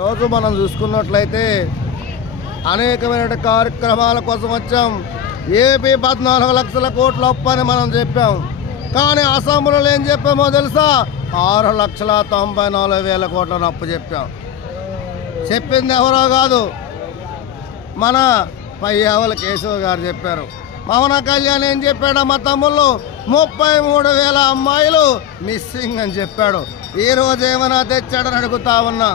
రోజు మనం చూసుకున్నట్లయితే అనేకమైన కార్యక్రమాల కోసం వచ్చాం. ఏపీ 14 లక్షల కోట్ల అప్పు అని మనం చెప్పాం. కానీ అసెంబ్లీలో ఏం చెప్పామో తెలుసా? 6,94,000 కోట్లను అప్పు చెప్పాం. చెప్పింది ఎవరో కాదు, మన పయ్యావుల కేశవ్ గారు చెప్పారు. పవన్ కళ్యాణ్ ఏం చెప్పాడు? మా తమ్ముళ్ళు 33,000 అమ్మాయిలు మిస్సింగ్ అని చెప్పాడు. ఈరోజు ఏమైనా తెచ్చాడని అడుగుతా ఉన్నా.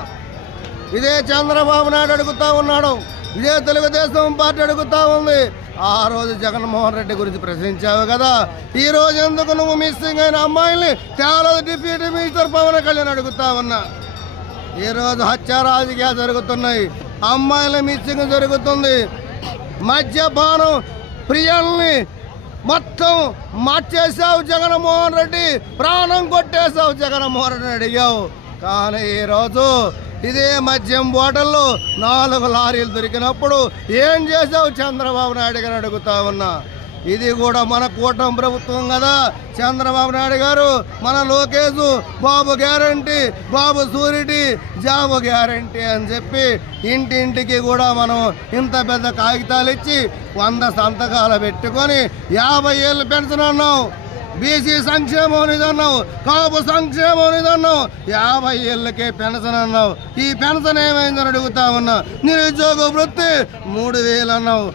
ఇదే చంద్రబాబు నాయుడు అడుగుతా ఉన్నాడు, ఇదే తెలుగుదేశం పార్టీ అడుగుతా ఉంది. ఆ రోజు జగన్మోహన్ రెడ్డి గురించి ప్రశ్నించావు కదా, ఈ రోజు ఎందుకు నువ్వు మిస్సింగ్ అయిన అమ్మాయిల్ని తేవలేదు డిప్యూటీ మినిస్టర్ పవన్ కళ్యాణ్ అడుగుతా ఉన్నా. ఈరోజు హత్య రాజకీయాలు జరుగుతున్నాయి, అమ్మాయిల మిస్సింగ్ జరుగుతుంది. మద్యపానం ప్రియుల్ని మొత్తం మార్చేసావు జగన్మోహన్ రెడ్డి, ప్రాణం కొట్టేశావు జగన్మోహన్ రెడ్డిని అడిగావు. కానీ ఈరోజు ఇదే మద్యం బాటల్లో 4 లారీలు దొరికినప్పుడు ఏం చేసావు చంద్రబాబు నాయుడు గారు అడుగుతా ఉన్నా. ఇది కూడా మన కూటమి ప్రభుత్వం కదా. చంద్రబాబు నాయుడు గారు, మన లోకేష్ బాబు గ్యారంటీ, బాబు సూరిటీ, జాబు గ్యారంటీ అని చెప్పి ఇంటింటికి కూడా మనం ఇంత పెద్ద కాగితాలు ఇచ్చి 100 సంతకాలు పెట్టుకొని 50 ఏళ్ళు పెన్షన్ అన్నావు. బీసీ సంక్షేమం నిధి అన్నావు, కాపు సంక్షేమం నిధి అన్నావు, 50 ఏళ్ళకే పెన్షన్ అన్నావు. ఈ పెన్షన్ ఏమైందని అడుగుతా ఉన్నా. నిరుద్యోగ వృత్తి 3,000 అన్నావు.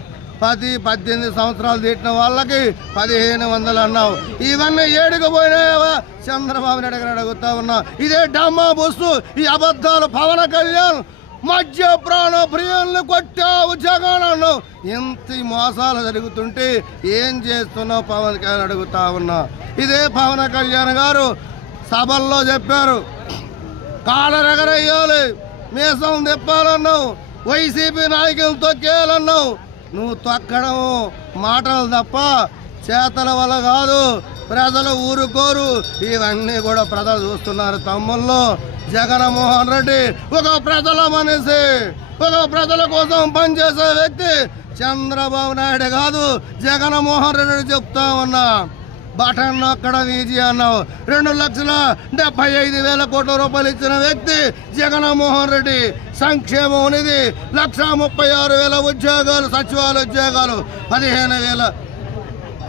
10-18 సంవత్సరాలు తీటిన వాళ్ళకి 1,500 అన్నావు. ఇవన్నీ ఏడుకు పోయినావా చంద్రబాబు నాయుడు గారు అడుగుతా ఉన్నా. ఇదే డమ్మా బొస్సు, ఈ అబద్ధాలు. పవన్ కళ్యాణ్ మధ్య ప్రాణ ప్రియుల్ని కొట్టావు జగన్ అన్నావు. ఇంత మోసాలు జరుగుతుంటే ఏం చేస్తున్నావు పవన్ కళ్యాణ్ అడుగుతా ఉన్నా. ఇదే పవన్ కళ్యాణ్ గారు సభల్లో చెప్పారు, కాళ్ళరెగరేయాలి, మీసం తిప్పాలన్నావు, వైసీపీ నాయకులు తొక్కేయాలన్నావు. నువ్వు తొక్కడం మాటలు తప్ప చేతల వల్ల కాదు. ప్రజలు ఊరుకోరు, ఇవన్నీ కూడా ప్రజలు చూస్తున్నారు. తమ్ముళ్ళు, జగన్మోహన్ రెడ్డి ఒక ప్రజల మనిషి, ఒక ప్రజల కోసం పనిచేసే వ్యక్తి. చంద్రబాబు నాయుడు కాదు, జగన్మోహన్ రెడ్డి చెప్తా ఉన్నా. బటన్ నొక్కడ ఈజీ అన్నావు. 2,75,000 కోట్ల రూపాయలు ఇచ్చిన వ్యక్తి జగన్మోహన్ రెడ్డి. సంక్షేమం నిధి 1,36,000 ఉద్యోగాలు, సచివాలయ ఉద్యోగాలు, 15,000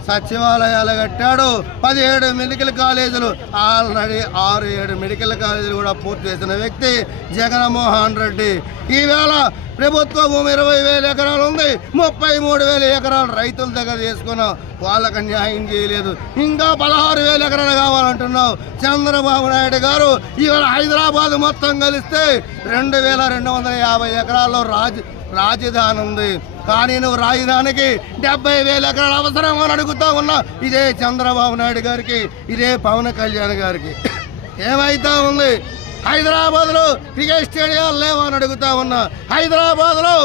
సచివాలయాలు కట్టాడు. 17 మెడికల్ కాలేజీలు, ఆల్రెడీ 6-7 మెడికల్ కాలేజీలు కూడా పూర్తి చేసిన వ్యక్తి జగన్మోహన్ రెడ్డి. ఈవేళ ప్రభుత్వ భూమి 20,000 ఎకరాలు ఉంది, 33,000 ఎకరాలు రైతుల దగ్గర చేసుకున్నావు, వాళ్ళకి న్యాయం చేయలేదు. ఇంకా 16,000 ఎకరాలు కావాలంటున్నావు. చంద్రబాబు నాయుడు గారు ఇవాళ హైదరాబాద్ మొత్తం కలిస్తే 2,250 ఎకరాల్లో రాజధాని ఉంది. కానీ నువ్వు రాజధానికి 70,000 ఎకరాలు అవసరం అని అడుగుతా ఉన్నా. ఇదే చంద్రబాబు నాయుడు గారికి, ఇదే పవన్ కళ్యాణ్ గారికి ఏమైతా ఉంది? హైదరాబాద్లో క్రికెట్ స్టేడియాలు లేవని అడుగుతా ఉన్నా, హైదరాబాద్లో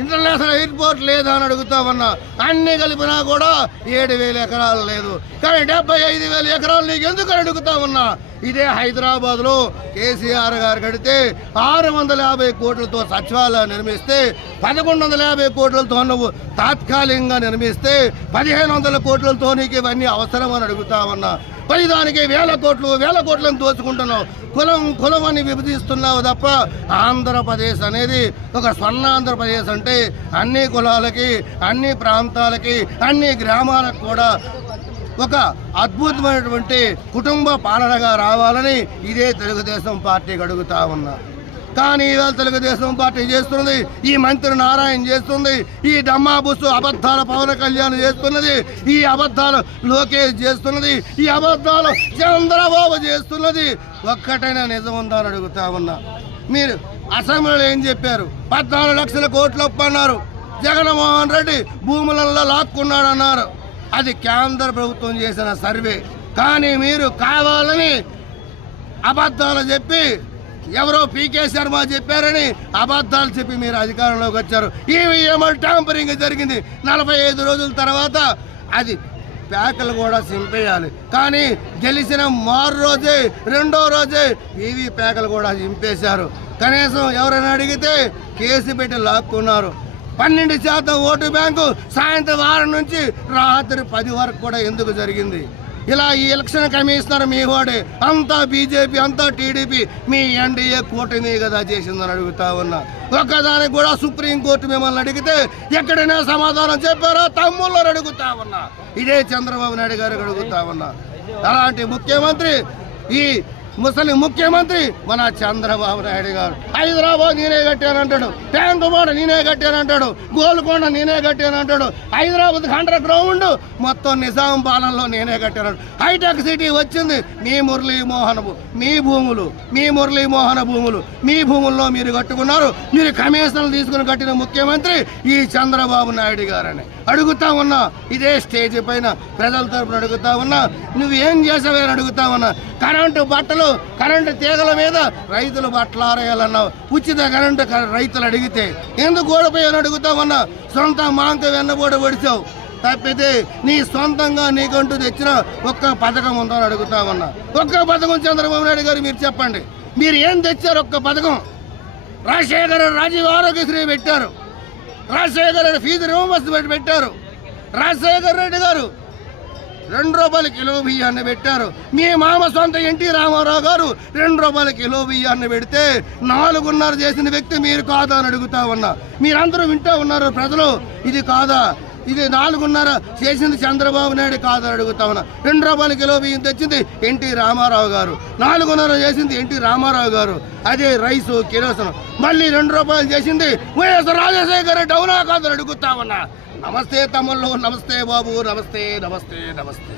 ఇంటర్నేషనల్ ఎయిర్పోర్ట్ లేదా అని అడుగుతా ఉన్నా. అన్ని కలిపినా కూడా 7,000 ఎకరాలు లేదు. కానీ 75,000 ఎకరాలు నీకు ఎందుకు అడుగుతా ఉన్నా. ఇదే హైదరాబాద్లో కేసీఆర్ గారు కడితే 650 కోట్లతో సచివాలయం నిర్మిస్తే, 1,150 కోట్లతో నువ్వు తాత్కాలికంగా నిర్మిస్తే, 1,500 కోట్లతో నీకు ఇవన్నీ అవసరం అని అడుగుతా ఉన్నా. దానికి 1,000 కోట్లను దోచుకుంటున్నావు. కులం అని విభజిస్తున్నావు తప్ప ఆంధ్రప్రదేశ్ అనేది ఒక స్వర్ణాంధ్రప్రదేశ్ అంటే అన్ని కులాలకి, అన్ని ప్రాంతాలకి, అన్ని గ్రామాలకు కూడా ఒక అద్భుతమైనటువంటి కుటుంబ పాలనగా రావాలని ఇదే తెలుగుదేశం పార్టీకి అడుగుతా ఉన్నా. కానీ ఇవాళ తెలుగుదేశం పార్టీ చేస్తున్నది, ఈ మంత్రి నారాయణ చేస్తుంది, ఈ డమ్మాబుస్సు అబద్ధాల పవన్ కళ్యాణ్ చేస్తున్నది, ఈ అబద్ధాలు లోకేష్ చేస్తున్నది, ఈ అబద్ధాలు చంద్రబాబు చేస్తున్నది. ఒక్కటైనా నిజం ఉందా అని అడుగుతా ఉన్నా. మీరు అసెంబ్లీలో ఏం చెప్పారు? 14 లక్షల కోట్లు అప్పు అన్నారు. జగన్మోహన్ రెడ్డి భూములలో లాక్కున్నాడు అన్నారు. అది కేంద్ర ప్రభుత్వం చేసిన సర్వే. కానీ మీరు కావాలని అబద్ధాలు చెప్పి, ఎవరో పీకే శర్మ చెప్పారని అబద్ధాలు చెప్పి మీరు అధికారంలోకి వచ్చారు. ఈవీఎం ట్యాంపరింగ్ జరిగింది. 45 రోజుల తర్వాత అది ప్యాకలు కూడా చింపేయాలి. కానీ గెలిచిన రోజే, 2వ రోజే ఈవీ ప్యాకలు కూడా చింపేశారు. కనీసం ఎవరైనా అడిగితే కేసు పెట్టి లాక్కున్నారు. 12% ఓటు బ్యాంకు సాయంత్రం 6 నుంచి రాత్రి 10 వరకు కూడా ఎందుకు జరిగింది? ఇలా ఈ ఎలక్షన్ కమిషనర్ మీ వాడే, అంతా బీజేపీ, అంతా టీడీపీ, మీ ఎన్డీఏ కూటమి కదా చేసిందని అడుగుతా ఉన్నా. ఒక్కదానికి కూడా సుప్రీంకోర్టు మిమ్మల్ని అడిగితే ఎక్కడైనా సమాధానం చెప్పారో తమ్ముళ్ళని అడుగుతా ఉన్నా. ఇదే చంద్రబాబు నాయుడు గారికి అడుగుతా ఉన్నా. అలాంటి ముఖ్యమంత్రి, ఈ ముసలిం ముఖ్యమంత్రి మన చంద్రబాబు నాయుడు గారు. హైదరాబాద్ నేనే కట్టానంటాడు, ట్యాంక్ బండ్ నేనే కట్టానంటాడు, గోల్కొండ నేనే కట్టానంటాడు, హైదరాబాద్ అండర్ గ్రౌండ్ మొత్తం నిజాం పాలనలో నేనే కట్టాను. హైటెక్ సిటీ వచ్చింది మీ మురళీమోహన్, మీ భూములు, మీ మురళీమోహన్ భూములు, మీ భూముల్లో మీరు కట్టుకున్నారు. మీరు కమిషన్లు తీసుకుని కట్టిన ముఖ్యమంత్రి ఈ చంద్రబాబు నాయుడు గారని అడుగుతా ఉన్నా. ఇదే స్టేజ్ పైన ప్రజల తరపున అడుగుతా ఉన్నా. నువ్వేం చేసావని అడుగుతా ఉన్నా. కరెంటు తీగల మీద రైతులు బట్టలారేయాలన్నావు. ఉచిత కరెంటు రైతులు అడిగితే ఎందుకు ఓడిపోయాని అడుగుతా ఉన్నా. సొంత మాంక వెన్నబోడు పడిచావు తప్పితే నీ సొంతంగా నీకంటూ తెచ్చిన ఒక్క పథకం ఉందని అడుగుతా ఉన్నా. ఒక్క పథకం చంద్రబాబు నాయుడు గారు మీరు చెప్పండి. మీరు ఏం తెచ్చారు? ఒక్క పథకం. రాజశేఖర రాజీవ్ ఆరోగ్యశ్రీ పెట్టారు, రాజశేఖర ఫీజు రియంబర్స్మెంట్ పెట్టారు, రాజశేఖర రెడ్డి గారు 2 రూపాయల కిలో బియ్యాన్ని పెట్టారు. మీ మామ సొంత ఎన్టీ రామారావు గారు 2 రూపాయల కిలో బియ్యాన్ని పెడితే 4.5 చేసిన వ్యక్తి మీరు కాదా అని అడుగుతా ఉన్నా. మీరందరూ వింటూ ఉన్నారు ప్రజలు. ఇది కాదా? ఇది 4.5 చేసింది చంద్రబాబు నాయుడు కాదని అడుగుతా ఉన్నా. 2 రూపాయల కిలో బియ్యం తెచ్చింది ఎన్టీ రామారావు గారు, 4.5 చేసింది ఎన్టీ రామారావు గారు. అదే రైసు కిరోసనం మళ్ళీ 2 రూపాయలు చేసింది వైఎస్ రాజశేఖర రెడ్డి. అవునా కాదని అడుగుతా ఉన్నా. నమస్తే తమ్ముళ్ళు, నమస్తే బాబు, నమస్తే నమస్తే నమస్తే.